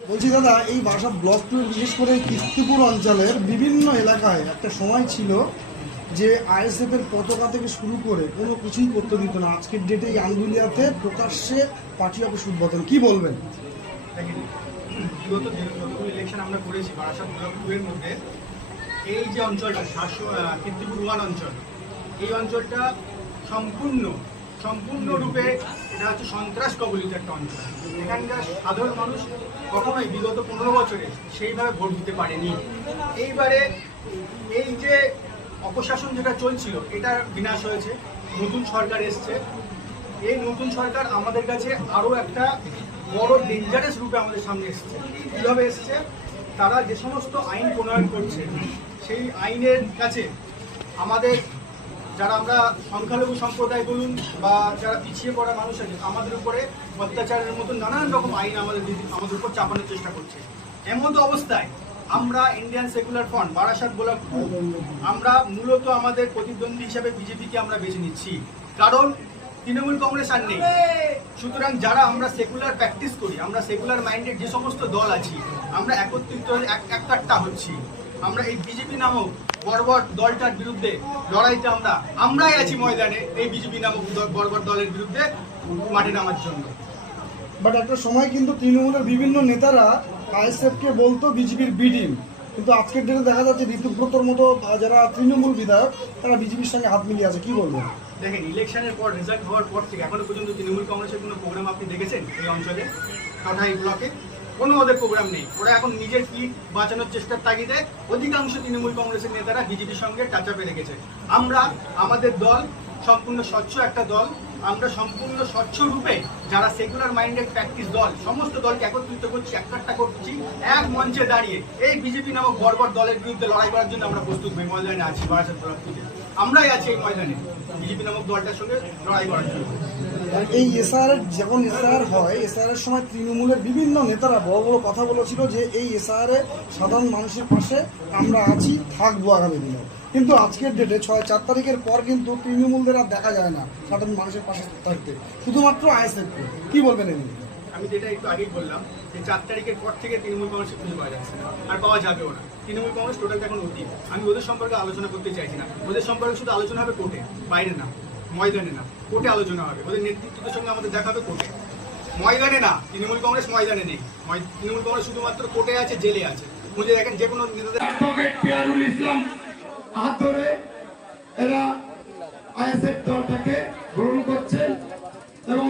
বলছি দাদা, এই বারাসাত ব্লক 2 বিশেষ করে কীর্তিপুর অঞ্চলের বিভিন্ন এলাকায় একটা সময় ছিল যে আইএসএফ এর পতাকা থেকে শুরু করে কোনো কিছুই করতে দিত না। আজকের ডেটে এই আঙ্গুলিয়াতে প্রকাশ্যে পার্টি অফিস উদ্বোধন, কি বলবেন? বিগত যতগুলো ইলেকশন আমরা করেছি বারাসাত ব্লক 2 এর মধ্যে এই যে অঞ্চলটা কীর্তিপুর 1 অঞ্চল, এই অঞ্চলটা সম্পূর্ণরূপে এটা হচ্ছে সন্ত্রাস কবলিত একটা অঞ্চল। এখানকার সাধারণ মানুষ কখনোই বিগত 15 বছরে সেইভাবে ভোট দিতে পারেনি। এইবারে এই যে অপশাসন যেটা চলছিল এটার বিনাশ হয়েছে, নতুন সরকার এসছে। এই নতুন সরকার আমাদের কাছে আরও একটা বড় ডেঞ্জারাস রূপে আমাদের সামনে এসছে। কীভাবে এসছে? তারা যে সমস্ত আইন প্রণয়ন করছে সেই আইনের কাছে আমাদের যারা আমরা সংখ্যালঘু সম্প্রদায় বলুন বা যারা পিছিয়ে পড়া মানুষ আছে আমাদের উপরে অত্যাচারের মতো নানান রকম আইন আমাদের উপর চাপানোর চেষ্টা করছে। এমন তো অবস্থায় আমরা Indian secular front Barasat block 2 আমরা মূলত আমাদের প্রতিদ্বন্দ্বী হিসাবে বিজেপিকে আমরা বেছে নিচ্ছি, কারণ তৃণমূল কংগ্রেস আর নেই। সুতরাং যারা আমরা সেকুলার প্র্যাকটিস করি, আমরা সেকুলার মাইন্ডেড যে সমস্ত দল আছি, আমরা একত্রিত একটা হচ্ছি। আমরা এই বিজেপি নামক বর্বর দলটার বিরুদ্ধে লড়াইতে আমরাই আছি ময়দানে, এই বিজেপি নামক বর্বর দলের বিরুদ্ধে মাঠে নামার জন্য। বাট একটা সময় কিন্তু তৃণমূলের বিভিন্ন নেতারা আইএসএফকে বলতো বিজেপির বি টিম, কিন্তু আজকের ডেটে দেখা যাচ্ছে ঋতুব্রতর মতো যারা তৃণমূল বিধায়ক তারা বিজেপির সঙ্গে হাত মিলিয়ে আছে, কি বলবেন? দেখেন, ইলেকশনের পর রেজাল্ট হওয়ার পর থেকে এখনো পর্যন্ত তৃণমূল কংগ্রেসের কোনো প্রোগ্রাম আপনি দেখেছেন এই অঞ্চলে? তথা এই ব্লকে কোনো ওদের প্রোগ্রাম নেই। ওরা এখন নিজের পিঠ বাঁচানোর চেষ্টার তাগিদে অধিকাংশ তৃণমূল কংগ্রেসের নেতারা বিজেপির সঙ্গে টাচ আপে রেখেছে। আমাদের দল সম্পূর্ণ স্বচ্ছ একটা দল। আমরা সম্পূর্ণ স্বচ্ছ রূপে যারা সেকুলার মাইন্ডেড প্র্যাকটিস দল, সমস্ত দলকে একত্রিত করছি, একটা করছি, এক মঞ্চে দাঁড়িয়ে এই বিজেপি নামক বর্বর দলের বিরুদ্ধে লড়াই করার জন্য আমরা প্রস্তুত ময়দানে আছি। বারাসাত ব্লক 2 আমরাই আছি এই ময়দানে বিজেপি নামক দলটার সঙ্গে লড়াই করার জন্য। এই এসআর যখন এসআর হয়, এসআর এর সময় তৃণমূলের বিভিন্ন নেতারা বড় বড় কথা বলেছিল যে এই এসআর এ সাধারণ মানুষের পাশে আমরা আছি, থাকবো আগামী দিনে। কিন্তু আজকের ডেটে 4 তারিখের পর কিন্তু তৃণমূলদের আর দেখা যায় না সাধারণ মানুষের পাশে থাকতে, শুধুমাত্র আইএসএফ। কি বলবেন এই? আমি যেটা একটু আগেই বললাম যে 4 তারিখের পর থেকে তৃণমূল কংগ্রেস খুঁজে পাওয়া যাচ্ছে না, আর পাওয়া যাবেও না। তৃণমূল কংগ্রেস টোটাল এখন অতীত। আমি ওদের সম্পর্কে আলোচনা করতে চাইছি না। ওদের সম্পর্কে শুধু আলোচনা হবে কোর্টে, বাইরে না, ময়দানে না। কোর্টে আলোচনা হবে, ওদের নেতৃত্বের সঙ্গে আমাদের দেখা হবে কোর্টে, ময়দানে না। তৃণমূল কংগ্রেস ময়দানে নেই। তৃণমূল কংগ্রেস শুধুমাত্র কোর্টে আছে, জেলে আছে। খুঁজে দেখেন যে কোনো নেতাদের ইসলাম হাত ধরে এরা আইএসএফ দলটাকে গ্রহণ করছেন এবং